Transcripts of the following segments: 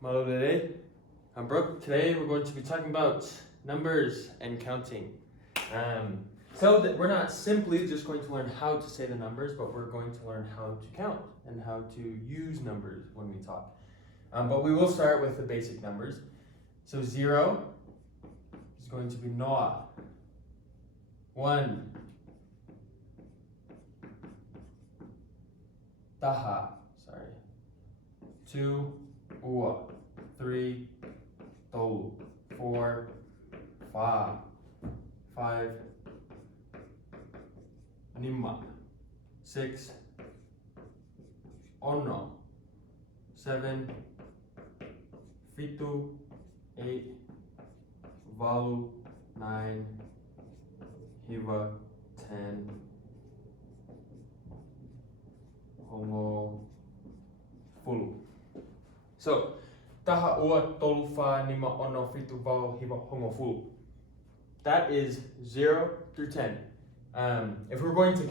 Malolele. I'm Brooke. Today we're going to be talking about numbers and counting. So that we're not simply just going to learn how to say the numbers, but we're going to learn how to count and how to use numbers when we talk. But we will start with the basic numbers. So 0 is going to be noa. 1, taha, 2, ua, 3, tolu, 4, fa, 5, nima, 6, ono, 7, fitu, 8, valu, 9, hiva, 10, homo, fulu. So, taha, ua, tolu, fa, nima, ono, fitu, valu, hiva, homo, fulu. That is 0 through 10. If we were going to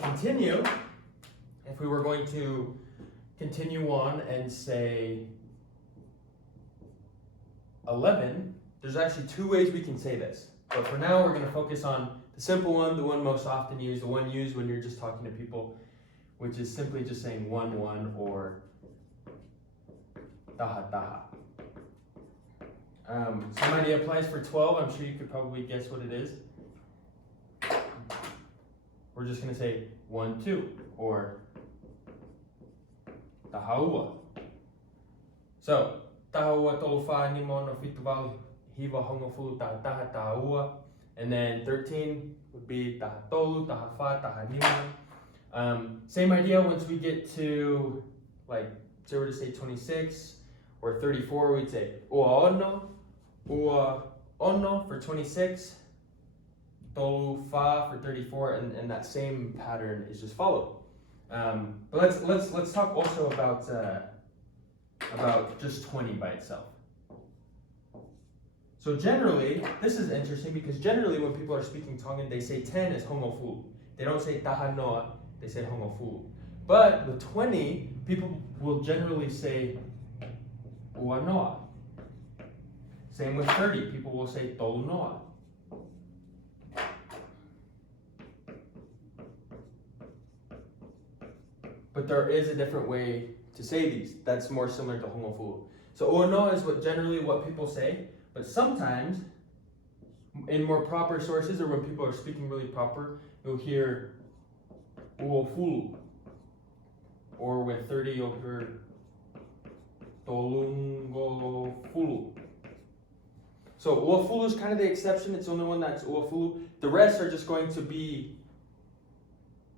continue on and say 11, there's actually 2 ways we can say this. But for now, we're going to focus on the simple one, the one most often used, the one used when you're just talking to people, which is simply just saying 1, 1, or taha, taha. Same idea applies for 12. I'm sure you could probably guess what it is. We're just going to say 1, 2, or tahaua. So, tahaua, tolufa, nimo, no fitu, valu, hiva, hongo, fulu, taha, tahaua. And then 13 would be taha, tolu, taha, fa, taha, nima. Same idea once we get to like 0 to say 26 or 34, we'd say ua ono for 26, tolu fa for 34, and that same pattern is just followed. But let's talk also about just 20 by itself. So generally, this is interesting because generally when people are speaking Tongan, they say 10 as hongofu. They don't say taha noa, they say hongofu. But with 20, people will generally say ua noa. Same with 30, people will say tolu noa. But there is a different way to say these that's more similar to hongofu. So ua noa is what people say, but sometimes in more proper sources or when people are speaking really proper, you'll hear ua fulu. Or with 30, you'll hear tolungo fulu. So ua fulu is kind of the exception. It's the only one that's ua fulu. The rest are just going to be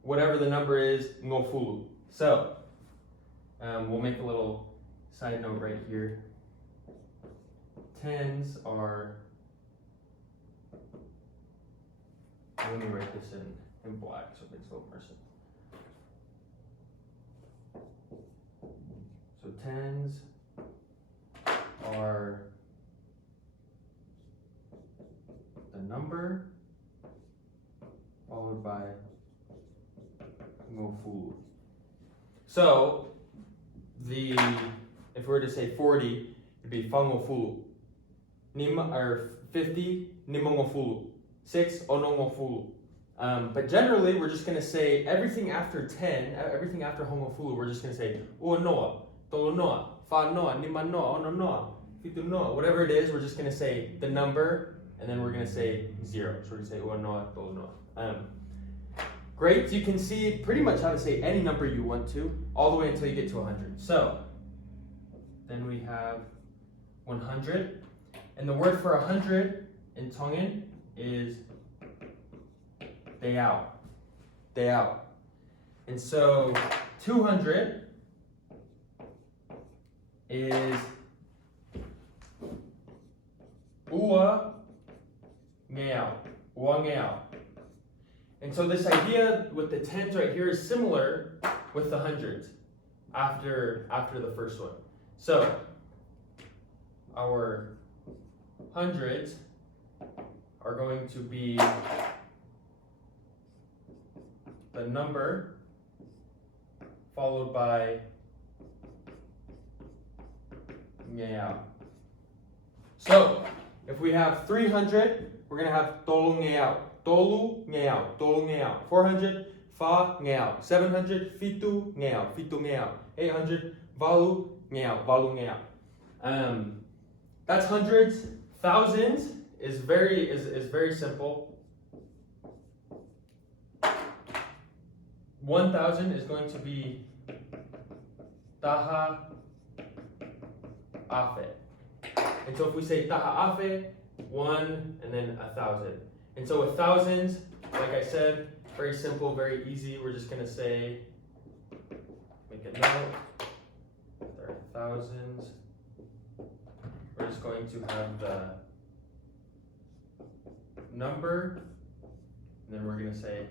whatever the number is, ngofulu. So we'll make a little side note right here. 10s are, let me write this in black so it makes a little more sense. So 10s are the number followed by ngofulu. So if we were to say 40, it'd be fangofulu. Nima or 50, nimongofulu. 6, onongofulu. But generally, we're just going to say everything after 10, everything after hongofulu, we're just going to say ua noa, tolu noa, fa noa, nima noa, ono noa, fitu noa. Whatever it is, we're just going to say the number, and then we're going to say 0. So we're going to say ua noa, tolu noa. Great, you can see pretty much how to say any number you want to, all the way until you get to 100. So, then we have 100, and the word for 100 in Tongan is deao. Deao. And so, 200 is ua ngeao. Ua ngeao. And so this idea with the 10s right here is similar with the 100s after the first one. So our 100s are going to be the number followed by ngea. So if we have 300, we're gonna have tolu ngeau, tolu ngeau, tolu ngeau. 400, fa ngeau. 700, fitu ngeau, fitu ngeau. 800, valu ngeau, valu ngeau. That's hundreds. Thousands is very simple. 1,000 is going to be taha afe. And so if we say taha afe, 1 and then 1,000. And so with thousands, like I said, very simple, very easy. We're just gonna say, make a note. There are thousands. We're just going to have the number, and then we're gonna say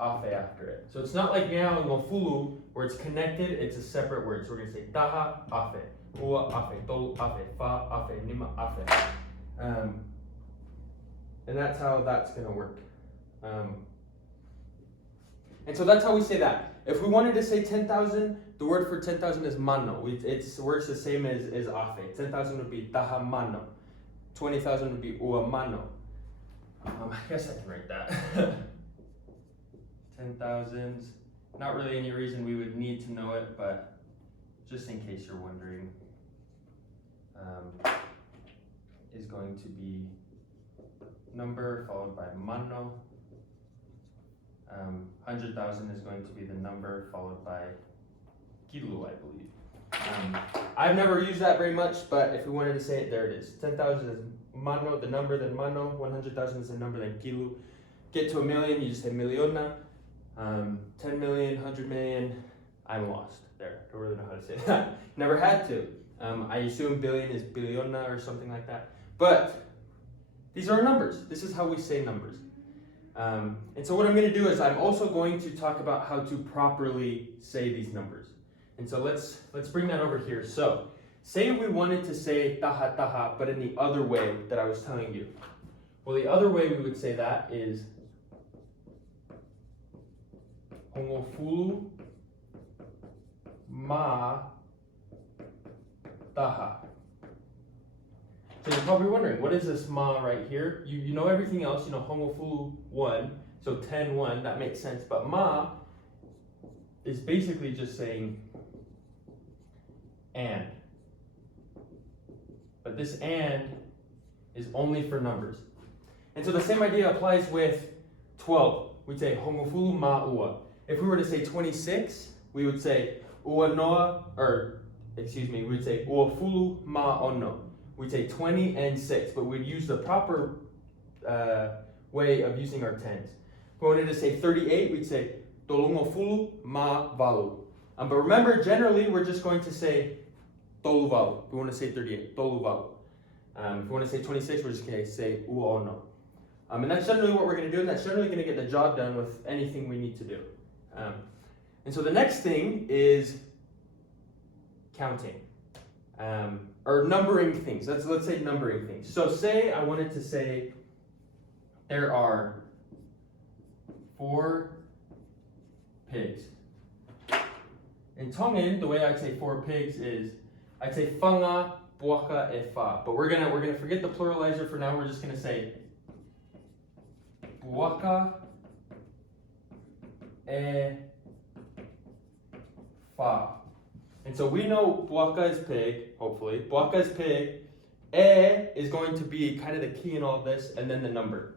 afe after it. So it's not like meow and ngofulu where it's connected, it's a separate word. So we're gonna say taha afe, ua afe, tolu afe, fa afe, nima afe. And that's how that's gonna work. And so that's how we say that. If we wanted to say 10,000, the word for 10,000 is mano. It works the same as afe. 10,000 would be taha mano. 20,000 would be ua mano. I guess I can write that. 10,000. Not really any reason we would need to know it, but just in case you're wondering, is going to be number followed by mano. 100,000 is going to be the number followed by kilo, I believe. I've never used that very much, but if we wanted to say it, there it is. 10,000 is mano, the number, then mano. 100,000 is the number, then kilo. Get to a million, you just say miliona. 10 million, 100 million, I'm lost there. Don't really know how to say that. Never had to. I assume billion is biliona or something like that. But these are numbers. This is how we say numbers. And so what I'm going to do is I'm also going to talk about how to properly say these numbers. And so let's bring that over here. So say we wanted to say taha taha, but in the other way that I was telling you. Well, the other way we would say that is hongofulu ma taha. So you're probably wondering, what is this ma right here? You know everything else, you know hongofulu 1, so 10, 1, that makes sense. But ma is basically just saying and. But this and is only for numbers. And so the same idea applies with 12. We'd say hongofulu ma ua. If we were to say 26, we would say ua noa, we would say ua fulu ma ono. We'd say 20 and 6, but we'd use the proper way of using our tens. If we wanted to say 38, we'd say tolungofulu ma valu. But remember, generally, we're just going to say tolu valu. If we want to say 38, tolu valu. If we want to say 26, we're just going to say ua ono. And that's generally what we're going to do, and that's generally going to get the job done with anything we need to do. And so the next thing is counting. Or numbering things. Let's say numbering things. So say I wanted to say there are 4 pigs. In Tongan, the way I'd say 4 pigs is I'd say whanga, buaka, e fa. But we're gonna forget the pluralizer for now. We're just gonna say buaka, e fa. And so we know buaka is pig, hopefully. Buaka is pig. E is going to be kind of the key in all of this, and then the number.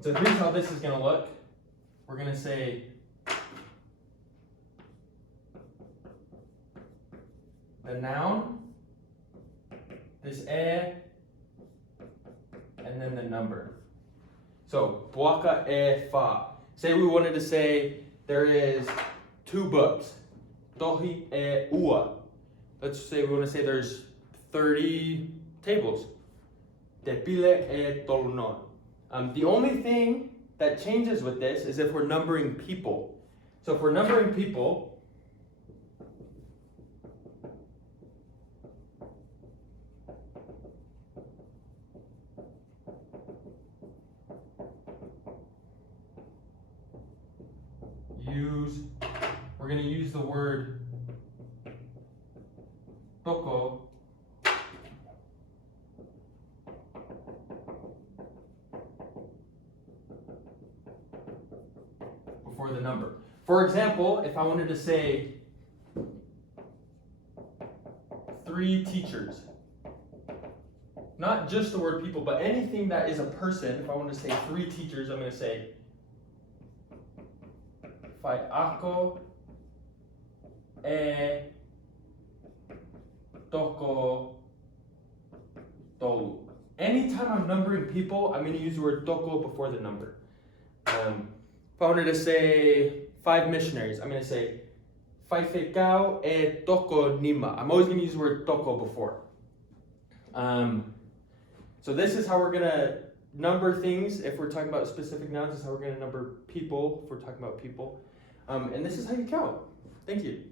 So here's how this is going to look. We're going to say the noun, this e, and then the number. So buaka e fa. Say we wanted to say there is 2 books. Tohi e ua. Let's say we want to say there's 30 tables. Te pile e tolunon. The only thing that changes with this is if we're numbering people. So if we're numbering people, we're going to use the word toko For example, if I wanted to say 3 teachers, not just the word people, but anything that is a person, if I want to say 3 teachers, I'm going to say Fai ako e toko tolu. Anytime I'm numbering people, I'm going to use the word toko before the number. If I wanted to say 5 missionaries, I'm going to say Fai fekau e toko nima. I'm always going to use the word toko before. So this is how we're going to number things. If we're talking about specific nouns, this is how we're going to number people if we're talking about people. And this is how you count. Thank you.